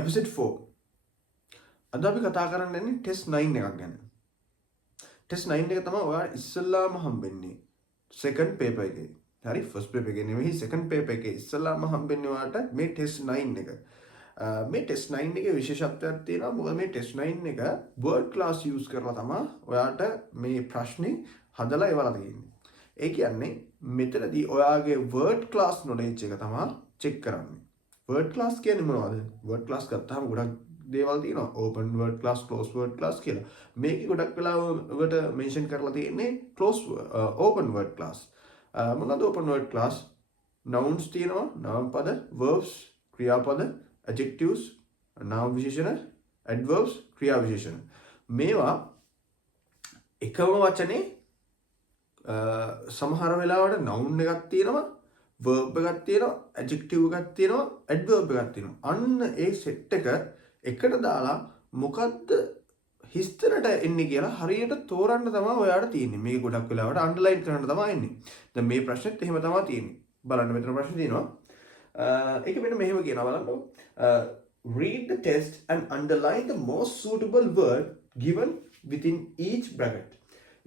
episode 4. අද අපි කතා කරන්න යන්නේ test 9 එකක් ගැන. test 9 එක තමයි ඔයාලා ඉස්සෙල්ලාම හම්බෙන්නේ second paper එකේ. හරි first paper එකේ නෙමෙයි second paper එකේ ඉස්සෙල්ලාම හම්බෙන්නේ ඔයාලට මේ test 9 එක. මේ test 9 එකේ විශේෂත්වයක් තියෙනවා. මොකද මේ test 9 එක word class use කරලා තමයි ඔයාලට මේ ප්‍රශ්නේ හදලා එවලා තියෙන්නේ. ඒ කියන්නේ මෙතනදී ඔයාගේ word class knowledge එක තමයි check කරන්නේ. word class කියන්නේ මොනවද? word class ගත්තාම ගොඩක් දේවල් තියෙනවා. open word class, close word class කියලා. මේකේ ගොඩක් වෙලාවට mention කරලා තියෙන්නේ open word class. මොනවද open word class? nouns තියෙනවා, noun පද, verbs, ක්‍රියාපද, adjectives, noun විශේෂණ, adverbs, ක්‍රියා විශේෂණ. මේවා එකම වචනේ සමහර වෙලාවට noun එකක් තියෙනවා, verb එකක් තියෙනවා, adjective එකක් තියෙනවා, adverb එකක් තියෙනවා. අන්න ඒ set එක එකට දාලා මොකද්ද හිස්තැනට එන්නේ කියලා හරියට තෝරන්න තමයි ඔයාලට තියෙන්නේ. මේක ගොඩක් වෙලාවට underline කරන්න තමයි එන්නේ. දැන් මේ ප්‍රශ්නෙත් එහෙම තමයි තියෙන්නේ. බලන්න මෙතන ප්‍රශ්න තියෙනවා. ඒක මෙන්න මෙහෙම කියනවා බලන්න. Read the test and underline the most suitable word given within each bracket.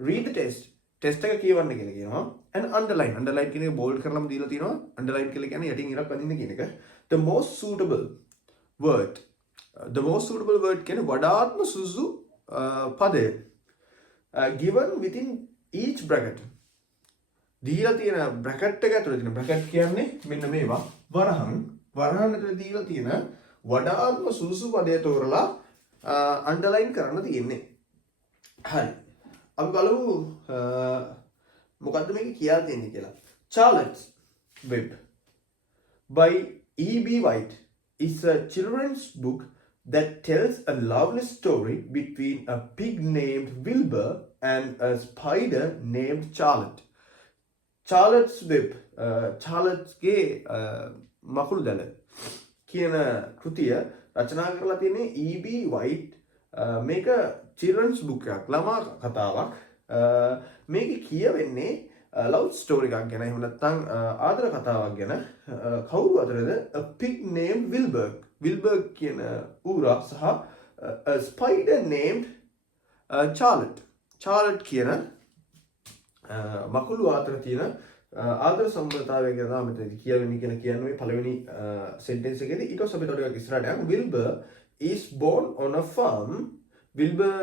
Read the test. Test එක කියවන්න කියලා කියනවා. and underline. underline කියන එක bold කරලාම දීලා තියෙනවා. underline කියලා කියන්නේ යටින් ඉරක් අඳින්න කියන එක. the most suitable word. the most suitable word කියන්නේ වඩාත්ම සුසු පදය. given within each bracket. දීලා තියෙන bracket එක ඇතුළේ තියෙන bracket කියන්නේ මෙන්න මේවා. වරහන් ඇතුළේ දීලා තියෙන වඩාත්ම සුසු පදය තෝරලා underline කරන්න තියෙන්නේ. හරි. අපි බලමු මොකද්ද මේක කියලා තියෙන්නේ කියලා. Charlotte's Web by E.B. White is a children's book that tells a lovely story between a pig named Wilbur and a spider named Charlotte. Charlotte's Web, Charlotte's ගේ මකුළු දැල කියන කෘතිය රචනා කරලා තියෙන්නේ E.B. White. මේක children's book එකක්, ළමා කතාවක්. මේක කියවෙන්නේ love story එකක් ගැන, එහෙම නැත්නම් ආදර කතාවක් ගැන. කවුරු අතරද? a pig named Wilbur. Wilbur කියන ඌරා සහ a spider named Charlotte. Charlotte කියන මකුළු අතර තියෙන ආදර සම්බන්ධතාවය ගැන තමයි මෙතන කියවෙන්නේ කියලා කියන්නේ මේ පළවෙනි sentence එකේදී. ඊට පස්සේ අපි තව ටිකක් ඉස්සරහට යමු. Wilbur is born on a farm. Wilbur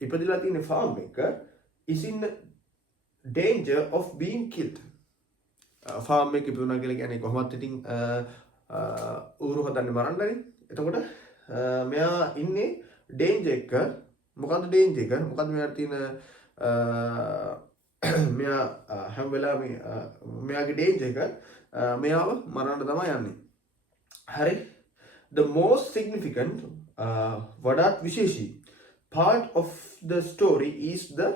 ඉපදිලා තියෙන farm එක is in danger of being killed. farm එක ඉපදුණා කියලා කියන්නේ කොහොමද ඉතින් ඌරු හදන්නේ මරන්නනේ. එතකොට මෙයා ඉන්නේ danger එක. මොකද්ද danger එක? මොකද්ද මෙයාට තියෙන මෙයා හැම වෙලාවෙම මෙයාගේ danger එක මෙයාව මරන්න තමයි යන්නේ. හරි. The most significant වඩාත් විශේෂී part of the story is the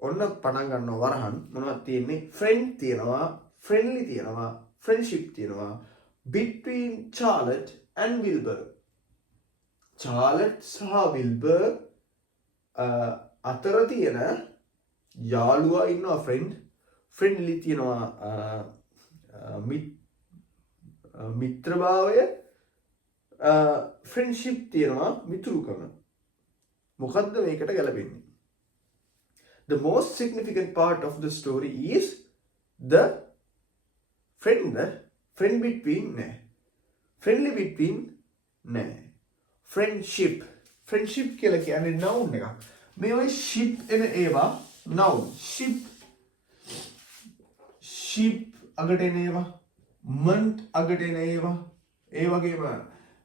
ඔන්න පටන් ගන්නවා වරහන්. මොනවද තියෙන්නේ? friend තියෙනවා, friendly තියෙනවා, friendship තියෙනවා between Charlotte and Wilbur. Charlotte සහ Wilbur අතර තියෙන යාළුවා ඉන්නවා friend, friendly තියෙනවා මිත්‍රභාවය, friendship තියෙනවා මිතුරුකම. මොකද්ද මේකට ගැලපෙන්නේ? The most significant part of the story is the friendly between friendship. friendship කියලා කියන්නේ noun එකක්. මේ වගේ ship එන ඒවා noun. ship අගට එන ඒවා, month අගට එන ඒවා, ඒ වගේම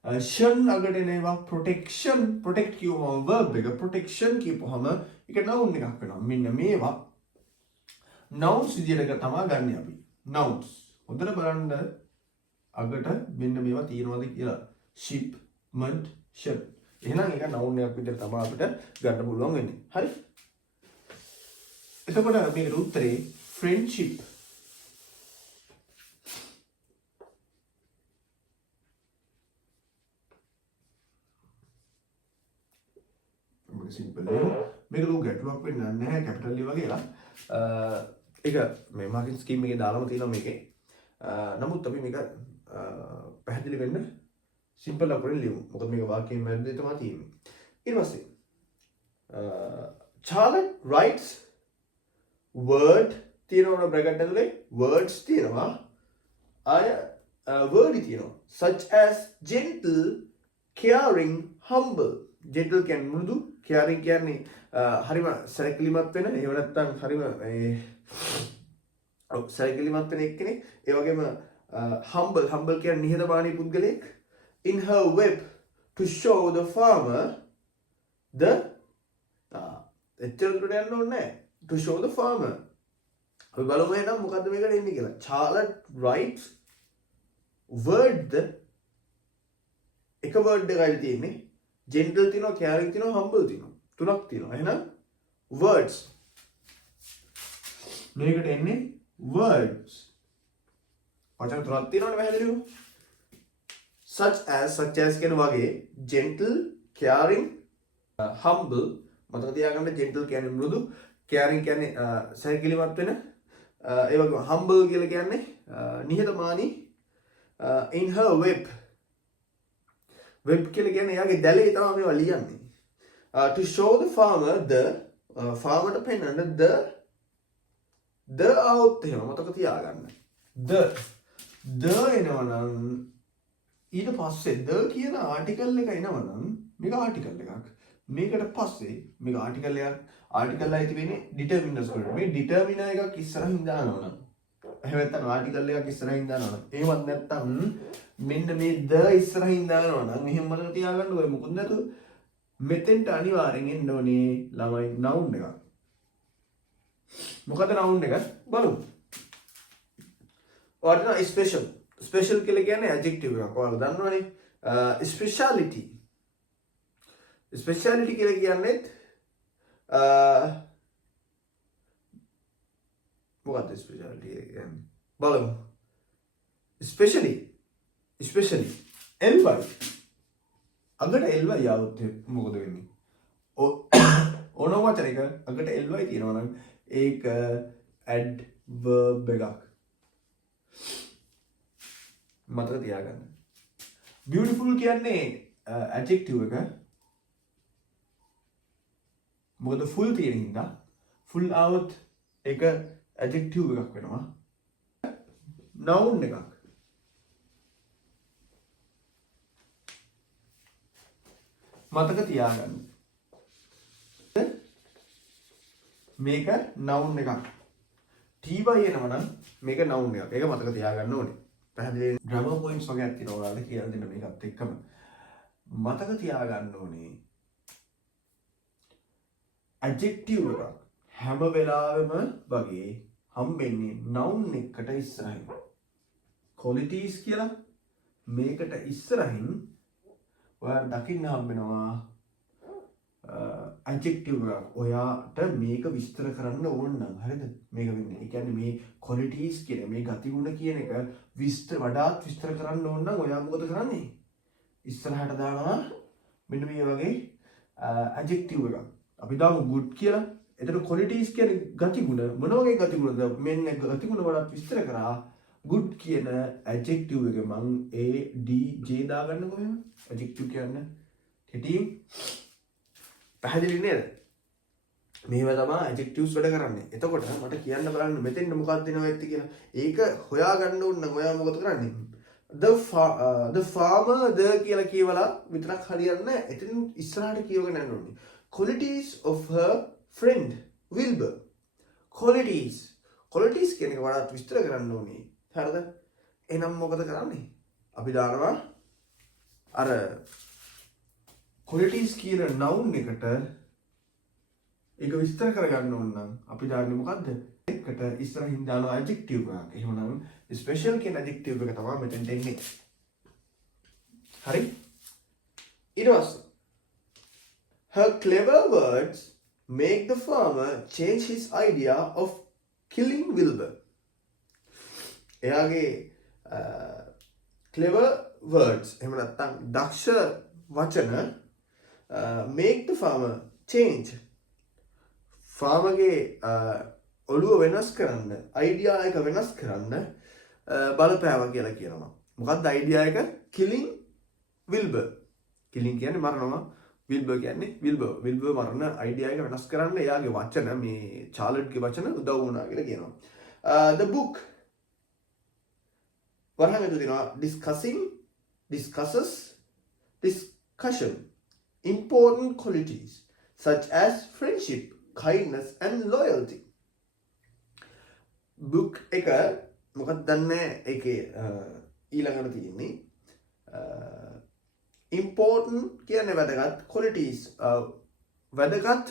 ෂන් අගට එන ඒවා, protection, protect කියවම verb එක, protection කියපුවම ඒක noun එකක් වෙනවා. මෙන්න මේවා nouns විදියට තමයි ගන්න අපි. nouns. හොඳට බලන්න අගට මෙන්න මේවා තියෙනවද කියලා. ship, month, ෂන්. එහෙනම් ඒක noun එකක් විදියට තමයි අපිට ගන්න පුළුවන් වෙන්නේ. හරි? එතකොට මේකට උත්තරේ friendship. සිම්පල් මේක ලොකු ගැටලුවක් වෙන්නේ නැහැ කැපිටල් ලී වගේලා. ඒක මේ මාකටිං ස්කීම් එකේ දාලාම තියෙනවා මේකේ. නමුත් අපි මේක පැහැදිලි වෙන්න සිම්පල් අකුරෙන් ලියමු. මොකද මේක වාක්‍යයෙන් මැද්දේ තමයි තියෙන්නේ. ඊට පස්සේ Charlotte writes word තියෙනවා බ්‍රැකට් ඇතුලේ words තියෙනවා. word තියෙනවා. such as gentle, caring, humble. gentle කියන්නේ මෘදු, caring කියන්නේ හරිම සැලකිලිමත් වෙන, එහෙම නැත්නම් හරිම සැලකිලිමත් වෙන එක්කෙනෙක්. ඒ වගේම humble කියන්නේ නිහතමානී පුද්ගලයෙක්. in her web to show the farmer the එච්චර දුරට යන්න ඕනේ නැහැ. to show the farmer. අපි බලමු එහෙනම් මොකද්ද මේකට එන්නේ කියලා. Charlotte writes word එක word එකයි තියෙන්නේ. gentle තියෙනවා, caring තියෙනවා, humble තියෙනවා. තුනක් තියෙනවා. එහෙනම් words. මේකට එන්නේ words. වචන තුනක් තියෙනවනේ පැහැදිලිව. such as කියන වගේ gentle, caring, humble. මතක තියාගන්න gentle කියන්නේ මෘදු, caring කියන්නේ සැලකිලිමත් වෙන, ඒ වගේම humble කියලා කියන්නේ නිහතමානී. in her web කියලා කියන්නේ එයාගේ දැලේ තමයි මේවා ලියන්නේ. to show the farmer the farmerට පෙන්වන්න the out එහෙම මතක තියාගන්න. the එනවනම් ඊට පස්සේ the කියන ආටිකල් එක එනවනම් මේක ආටිකල් එකක්. මේකට පස්සේ මේක ආටිකල් එකක්. ආටිකල් එකයි තියෙන්නේ ඩිටර්මිනර්ස් වලට. මේ ඩිටර්මිනර් එකක් ඉස්සරහින් දානවා නම් එහෙම නැත්නම් ආටිකල් එකක් ඉස්සරහින් දානවා නම් එහෙමත් නැත්නම් මෙන්න මේ the ඉස්සරහින් දානවා නම් මෙහෙම මතක තියාගන්න ඔය මොකුත් නැතුව මෙතෙන්ට අනිවාර්යෙන් එන්න ඕනේ ළමයි noun එකක්. මොකද noun එක බලමු. ඔයාලට special කියලා කියන්නේ adjective එකක්. ඔයාලා දන්නවනේ. speciality කියලා කියන්නේ මොකක්ද speciality කියන්නේ? බලමු. especially ly අගට ly આવොත් මොකද වෙන්නේ? ඕනම වචනයක අගට ly තියෙනවා නම් ඒක adverb එකක්. මතක තියාගන්න. beautiful කියන්නේ adjective එක. මොකද full තියෙන හින්දා full આવොත් ඒක adjective එකක් වෙනවා. noun එකක්. මතක තියාගන්න. මේක noun එකක්. ty එනවනම් මේක noun එකක්. ඒක මතක තියාගන්න ඕනේ. පැහැදිලි grammar points වගේක් තියෙනවා ඔයාලට කියලා දෙන්න මේකත් එක්කම. මතක තියාගන්න ඕනේ. adjective එකක් හැම වෙලාවෙම වගේ හම්බෙන්නේ noun එකට ඉස්සරහින්. qualities කියලා මේකට ඉස්සරහින් ඔයාලට දකින්න හම්බෙනවා adjective එකක්. ඔයාට මේක විස්තර කරන්න ඕන නම් හරිද? මේක වෙන්නේ. ඒ කියන්නේ මේ qualities කියන මේ ගතිගුණ කියන එක වඩාත් විස්තර කරන්න ඕන නම් ඔයා මොකද කරන්නේ? ඉස්සරහට දානවා මෙන්න මේ වගේ adjective එකක්. අපි දාමු good කියලා. එතන qualities කියන්නේ ගතිගුණ. මොන වගේ ගතිගුණද? මෙන්න ගතිගුණ වලත් විස්තර කරා good කියන adjective එක මං A D J දාගන්නකො එහෙම. adjective කියන්නේ කෙටියෙන් පැහැදිලි නේද? මේව තමයි adjectives වැඩ කරන්නේ. එතකොට මට කියන්න බලන්න මෙතෙන් මොකක්ද දෙනව ඇත්ති කියලා. ඒක හොයාගන්න ඕන නම් ඔයා මොකද කරන්නේ? the farmer the කියලා කියවලා විතරක් හරියන්නේ නැහැ. එතන ඉස්සරහට කියවගෙන යන්න ඕනේ. qualities of her friend Wilbur. qualities කියන එක වඩාත් විස්තර කරන්න ඕනේ. හරිද? එහෙනම් මොකද කරන්නේ? අපි දානවා අර qualities කියන noun එකට ඒක විස්තර කරගන්න ඕන නම් අපි දාන්නේ මොකද්ද? එකට ඉස්සරහින් දානවා adjective එකක්. එහෙමනම් special කියන adjective එක තමයි මෙතෙන් දෙන්නේ. හරි? ඊට පස්සේ her clever words make the farmer change his idea of killing Wilbur. එයාගේ clever words එහෙම නැත්නම් දක්ෂ වචන make the farmer change. ෆාමගේ ඔළුව වෙනස් කරන්න, අයිඩියා එක වෙනස් කරන්න බලපෑවා කියලා කියනවා. මොකක්ද අයිඩියා එක? killing Wilbur. killing කියන්නේ මරනවා. Wilbur කියන්නේ Wilbur මරන අයිඩියා එක වෙනස් කරන්න එයාගේ වචන මේ චාර්ලට්ගේ වචන උදව් වුණා කියලා කියනවා. The book වරහන් දෙනවා discussion important qualities such as friendship, kindness and loyalty. book එක මොකක්ද දන්නේ ඒකේ ඊළඟට තියෙන්නේ important කියන්නේ වැදගත්, qualities වැදගත්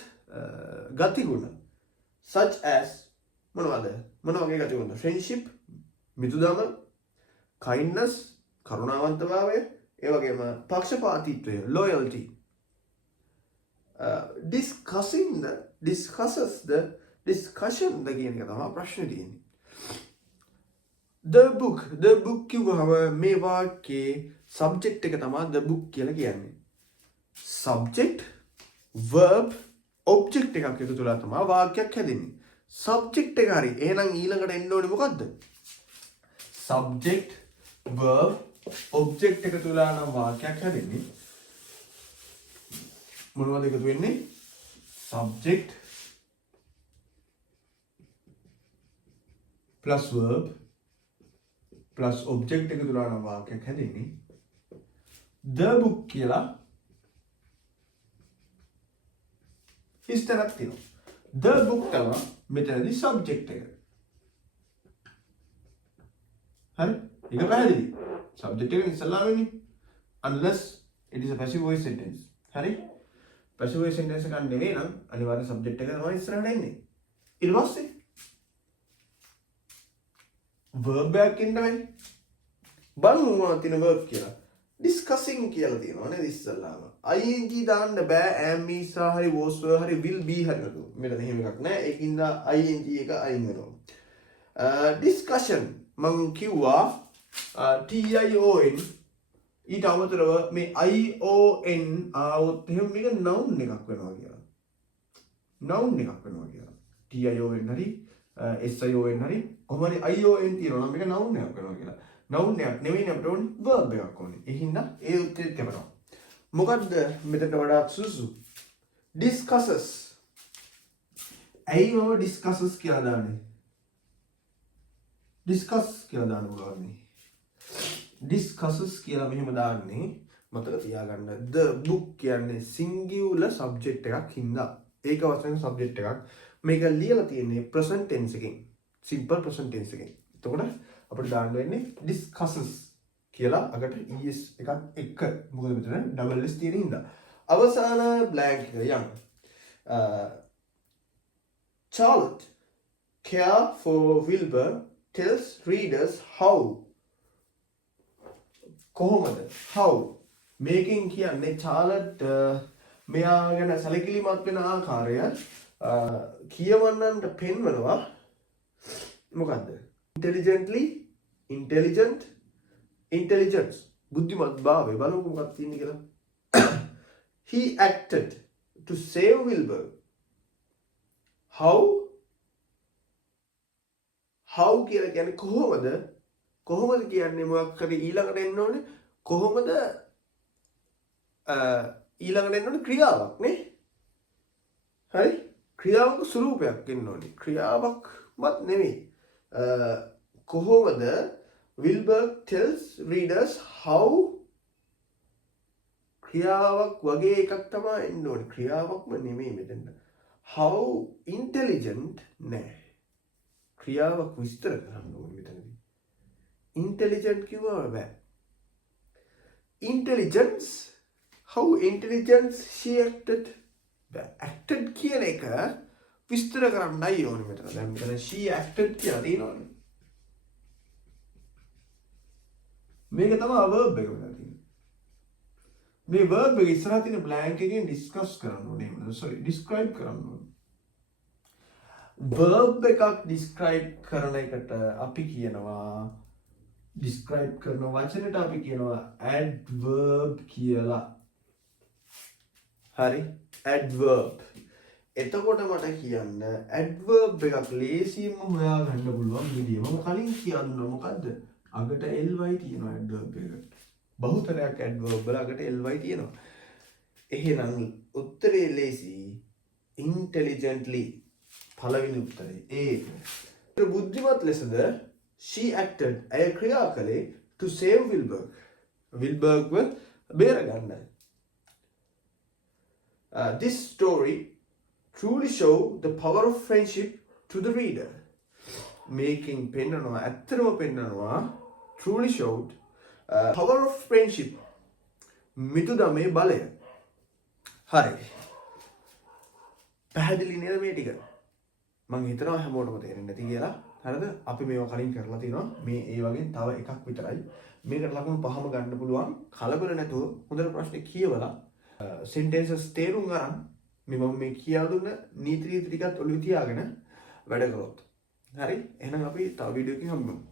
ගතිගුණ, such as මොන වගේ ගතිගුණ? friendship මිතුදම, kindness කරුණාවන්තභාවය, ඒ වගේම පක්ෂපාතීත්වය loyalty. discussion කියන එක තමයි ප්‍රශ්නේ තියෙන්නේ. the book කිව්වම මේ වාක්‍යයේ subject එක තමයි the book කියලා කියන්නේ. subject verb object එකක් එකතු වෙලා තමයි වාක්‍යයක් හැදෙන්නේ. subject එක හරි එහෙනම් ඊළඟට එන්න ඕනේ මොකද්ද? subject verb object එකතු වෙලා නම් වාක්‍යයක් හැදෙන්නේ. මොනවද එකතු වෙන්නේ? subject plus verb plus object එකතු වෙලා නම් වාක්‍යයක් හැදෙන්නේ. the book කියලා හිස්තැනක් තියෙනවා. the book තමයි මෙතනදී subject එක. හරි? ඒක පැහැදිලි. subject එක ඉස්සල්ලාම වෙන්නේ. unless it is a passive voice sentence. හරි? passive voice sentence එකක් නෙවෙයි නම් අනිවාර්ය subject එක තමයි ඉස්සරහට එන්නේ. ඊට පස්සේ verb එකක් ඉන්න වෙන්නේ. බලමු මොනවද තියෙන verb කියලා. discussing කියලා තියෙනවා නේද ඉස්සල්ලාම. ing දාන්න බෑ am is හරි was were හරි will be හරි නේද. මෙතන එහෙම එකක් නෑ. ඒකින්ද ing එක අයින් වෙනවා. discussion මම කිව්වා TION ඊට අමතරව මේ ION ආවොත් එහෙනම් මේක noun එකක් වෙනවා කියලා. noun එකක් වෙනවා කියලා. TION හරි SION හරි කොහොමද ION තියෙනවා නම් මේක noun එකක් වෙනවා කියලා. noun එකක් නෙවෙයි අපිට ඕනේ verb එකක් ඕනේ. ඒ හින්දා ඒ උත්තරෙත් කැපෙනවා. මොකද්ද මෙතනට වඩා සුසු? discusses. ඇයි මම discusses කියලා දාන්නේ? discuss කියලා දාන්න පුළුවන් නේ. discusses කියලා මෙහෙම දාන්නේ මතක තියාගන්න. the book කියන්නේ singular subject එකක් හින්දා ඒක වචන subject එකක්. මේක ලියලා තියෙන්නේ present tense එකෙන්. simple present tense එකෙන්. එතකොට අපිට දාන්න වෙන්නේ discusses කියලා අකට es එකක් එක්ක. මොකද මෙතන double s තියෙන හින්දා. අවසාන blank එක යන්න. Charlotte care for Wilbur tells readers how. කොහොමද? how මේකෙන් කියන්නේ Charlotte මෙයා ගැන සැලකිලිමත් වෙන ආකාරය කියවන්නන්ට පෙන්වනවා. මොකද්ද? intelligence බුද්ධිමත් භාවය බලමු මොකක්ද තියෙන්නේ කියලා. he acted to save Wilbur. how කියලා කියන්නේ කොහොමද කියන්නේ මොකක් හරි ඊළඟට එන්න ඕනේ. කොහොමද ඊළඟට එන්න ඕනේ ක්‍රියාවක් නේ. හරි? ක්‍රියාවක ස්වරූපයක් එන්න ඕනේ. ක්‍රියාවක්වත් නෙමෙයි. කොහොමද Wilbur tells readers how ක්‍රියාවක් වගේ එකක් තමයි එන්න ඕනේ. ක්‍රියාවක්ම නෙමෙයි මෙතන. how intelligent නෑ. ක්‍රියාවක් විස්තර කරන්න ඕනේ මෙතනදී. intelligent කිව්වම බෑ. intelligence how intelligence she acted. acted කියන එක විස්තර කරන්නයි ඕනේ මෙතන. දැන් මෙතන she acted කියලා තියෙනවනේ. මේක තමයි verb එක වෙලා තියෙන්නේ. මේ verb එක ඉස්සරහ තියෙන blank එකෙන් discuss කරන්න ඕනේ. describe කරන්න ඕනේ. verb එකක් describe කරන එකට අපි කියනවා describe කරන වචනෙට අපි කියනවා adverb කියලා. හරි? adverb. එතකොට මට කියන්න adverb එකක් ලේසියෙන්ම හොයා ගන්න පුළුවන් විදිය. මම කලින් කියන්න මොකද්ද? අගට ly තියෙනවා ඇඩ්වර්බ් එකට. බහුතරයක් ඇඩ්වර්බ් වල අගට ly තියෙනවා. එහෙනම් උත්තරේ ලේසි. intelligently පළවෙනි උත්තරේ ඒක. බුද්ධිමත් ලෙසද she acted ඇය ක්‍රියා කළේ to save Wilberg. Wilbergව බේරගන්න. This story truly show the power of friendship to the reader. Making පෙන්නනවා ඇත්තටම පෙන්නනවා truly showed power of friendship මිතුදමේ බලය. හරි. පැහැදිලි නේද මේ ටික? මම හිතනවා හැමෝටම තේරෙන්නේ නැති කියලා. හරිද? අපි මේවා කලින් කරලා තිනවා. මේ ඒ වගේ තව එකක් විතරයි. මේකට ලකුණු 5ම ගන්න පුළුවන්. කලබල නැතුව හොඳට ප්‍රශ්නේ කියවලා sentences තේරුම් ගන්න මම මේ කියලා දුන්න නීති රීති ටිකත් ඔළුවේ තියාගෙන වැඩ කරොත්. හරි? එහෙනම් අපි තව වීඩියෝ එකකින් හම්බෙමු.